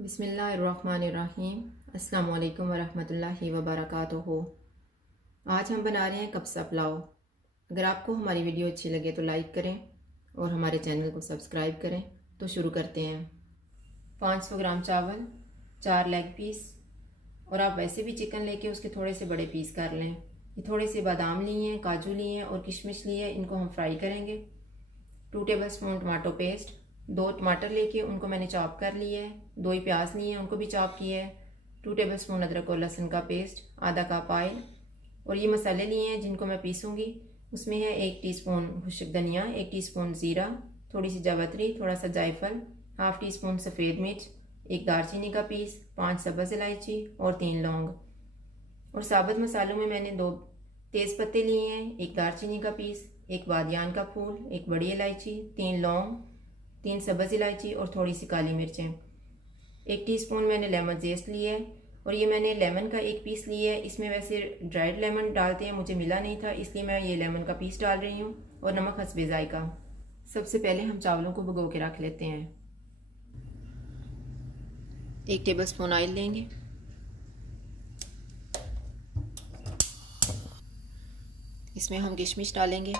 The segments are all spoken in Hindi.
बिस्मिल्लाहिर्रहमानिर्रहीम। अस्सलामु अलैकुम वरहमतुल्लाहि वबरकातुहू। आज हम बना रहे हैं कब्सा पुलाव। अगर आपको हमारी वीडियो अच्छी लगे तो लाइक करें और हमारे चैनल को सब्सक्राइब करें। तो शुरू करते हैं। 500 ग्राम चावल, 4 लेग पीस, और आप वैसे भी चिकन लेके उसके थोड़े से बड़े पीस कर लें। ये थोड़े से बादाम लिए हैं, काजू लिए हैं और किशमिश लिए हैं, इनको हम फ्राई करेंगे। 2 टेबलस्पून टमाटो पेस्ट, 2 टमाटर लेके उनको मैंने चॉप कर लिया है। 2 ही प्याज लिए हैं, उनको भी चॉप किया है। 2 टेबलस्पून अदरक और लहसुन का पेस्ट, आधा कप ऑयल, और ये मसाले लिए हैं जिनको मैं पीसूँगी। उसमें है 1 टीस्पून खुश्क धनिया, 1 टीस्पून ज़ीरा, थोड़ी सी जावित्री, थोड़ा सा जायफल, हाफ़ टी स्पून सफ़ेद मिर्च, 1 दालचीनी का पीस, 5 सब्ज़ इलायची और 3 लौंग। और साबुत मसालों में मैंने 2 तेज़ पत्ते लिए हैं, 1 दालचीनी का पीस, 1 बादियान का फूल, 1 बड़ी इलायची, 3 लौंग, 3 सब्ज़ इलायची और थोड़ी सी काली मिर्चें। 1 टीस्पून मैंने लेमन जेस्ट लिया है, और ये मैंने लेमन का 1 पीस लिया है। इसमें वैसे ड्राइड लेमन डालते हैं, मुझे मिला नहीं था इसलिए मैं ये लेमन का पीस डाल रही हूँ। और नमक हस्बे जायका। सबसे पहले हम चावलों को भिगो के रख लेते हैं। 1 टेबलस्पून ऑयल लेंगे, इसमें हम किशमिश डालेंगे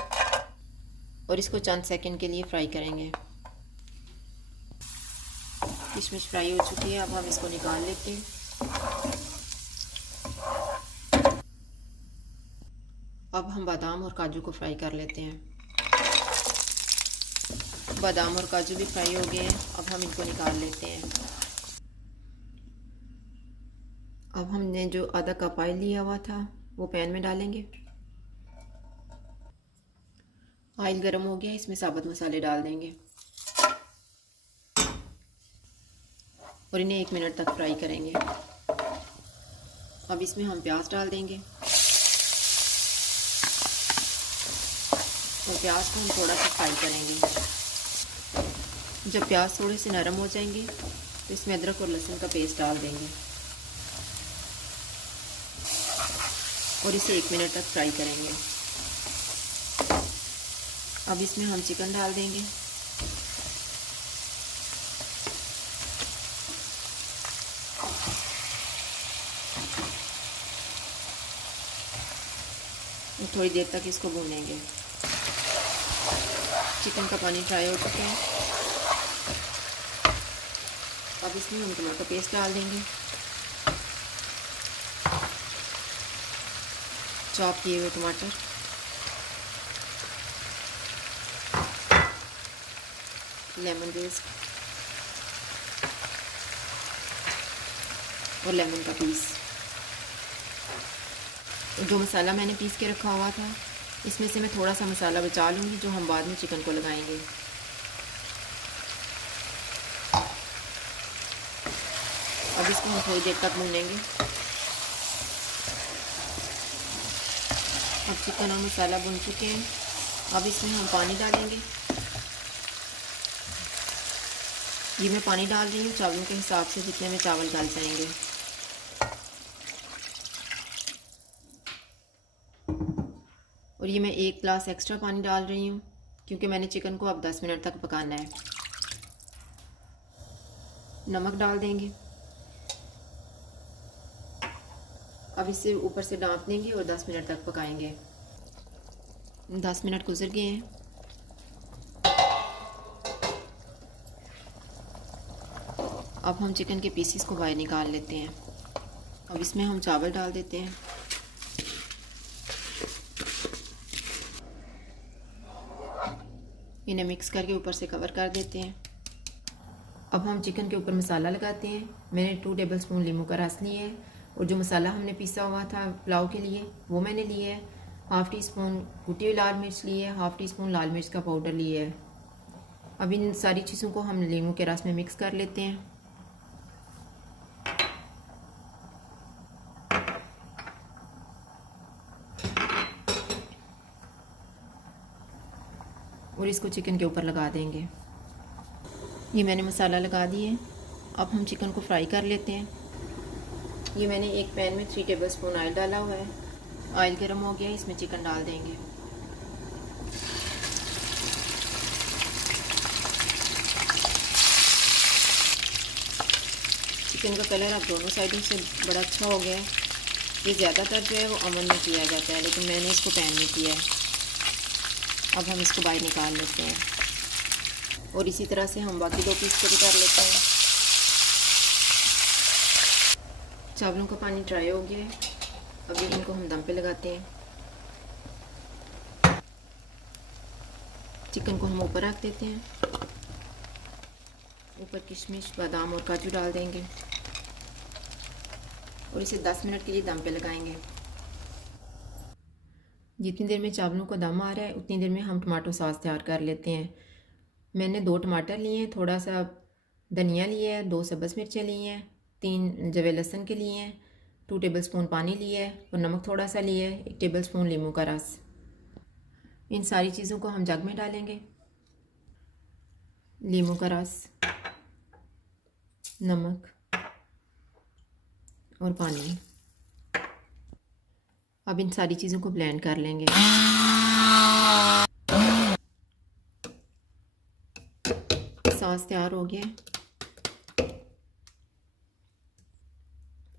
और इसको चंद सेकंड के लिए फ्राई करेंगे। किशमिश फ्राई हो चुकी है, अब हम इसको निकाल लेते हैं। अब हम बादाम और काजू को फ्राई कर लेते हैं। बादाम और काजू भी फ्राई हो गए हैं, अब हम इनको निकाल लेते हैं। अब हमने जो आधा कप ऑयल लिया हुआ था वो पैन में डालेंगे। ऑयल गर्म हो गया, इसमें साबुत मसाले डाल देंगे और इन्हें 1 मिनट तक फ्राई करेंगे। अब इसमें हम प्याज डाल देंगे और प्याज को हम थोड़ा सा फ्राई करेंगे। जब प्याज थोड़े से नरम हो जाएंगे तो इसमें अदरक और लहसुन का पेस्ट डाल देंगे और इसे 1 मिनट तक फ्राई करेंगे। अब इसमें हम चिकन डाल देंगे और थोड़ी देर तक इसको भूनेंगे। चिकन का पानी फ्राई हो चुका है। अब इसमें हम टमाटो पेस्ट डाल देंगे, चॉप किए हुए टमाटर, लेमन पेस्ट और लेमन का पीस। जो मसाला मैंने पीस के रखा हुआ था इसमें से मैं थोड़ा सा मसाला बचा लूँगी जो हम बाद में चिकन को लगाएंगे। अब इसको हम थोड़ी देर तक भूनेंगे। अब चिकन और मसाला भुन चुके हैं, अब इसमें हम पानी डालेंगे। ये मैं पानी डाल रही हूँ चावलों के हिसाब से, जितने में चावल डाल जाएंगे। और ये मैं 1 गिलास एक्स्ट्रा पानी डाल रही हूँ क्योंकि मैंने चिकन को अब 10 मिनट तक पकाना है। नमक डाल देंगे। अब इसे ऊपर से ढाँप देंगे और 10 मिनट तक पकाएंगे। 10 मिनट गुजर गए हैं। अब हम चिकन के पीसीस को बाहर निकाल लेते हैं। अब इसमें हम चावल डाल देते हैं। इन्हें मिक्स करके ऊपर से कवर कर देते हैं। अब हम चिकन के ऊपर मसाला लगाते हैं। मैंने 2 टेबलस्पून नींबू का रस लिया है और जो मसाला हमने पीसा हुआ था पुलाव के लिए वो मैंने लिया है। हाफ़ टी स्पून कुटी हुई लाल मिर्च ली है, हाफ़ टी स्पून लाल मिर्च का पाउडर लिया है। अब इन सारी चीज़ों को हम नींबू के रस में मिक्स कर लेते हैं। और इसको चिकन के ऊपर लगा देंगे। ये मैंने मसाला लगा दिए। अब हम चिकन को फ्राई कर लेते हैं। ये मैंने एक पैन में 3 टेबलस्पून ऑयल डाला हुआ है। ऑयल गर्म हो गया, इसमें चिकन डाल देंगे। चिकन का कलर अब दोनों साइडों से बड़ा अच्छा हो गया है। ये ज़्यादातर जो है वो ओवन में किया जाता है, लेकिन मैंने इसको पैन में किया है। अब हम इसको बाहर निकाल लेते हैं और इसी तरह से हम बाकी 2 पीस को भी कर लेते हैं। चावलों का पानी ड्राई हो गया है। अभी इनको हम दम पे लगाते हैं। चिकन को हम ऊपर रख देते हैं। ऊपर किशमिश, बादाम और काजू डाल देंगे और इसे 10 मिनट के लिए दम पे लगाएंगे। जितनी देर में चावलों को दम आ रहा है उतनी देर में हम टमाटो सॉस तैयार कर लेते हैं। मैंने 2 टमाटर लिए हैं, थोड़ा सा धनिया लिया है, 2 सब्ज़ मिर्चें ली हैं, 3 जवे लहसुन के लिए हैं, 2 टेबलस्पून पानी लिया है और नमक थोड़ा सा लिया है, 1 टेबलस्पून नींबू का रस। इन सारी चीज़ों को हम जग में डालेंगे। नींबू का रस, नमक और पानी। अब इन सारी चीज़ों को ब्लेंड कर लेंगे। सॉस तैयार हो गया।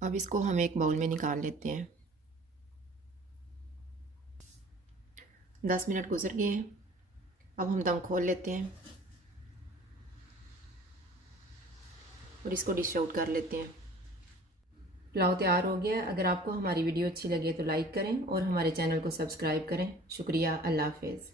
अब इसको हम एक बाउल में निकाल लेते हैं। 10 मिनट गुजर गए हैं। अब हम दम खोल लेते हैं और इसको डिश आउट कर लेते हैं। पुलाव तैयार हो गया। अगर आपको हमारी वीडियो अच्छी लगे तो लाइक करें और हमारे चैनल को सब्सक्राइब करें। शुक्रिया। अल्लाह हाफ़िज़।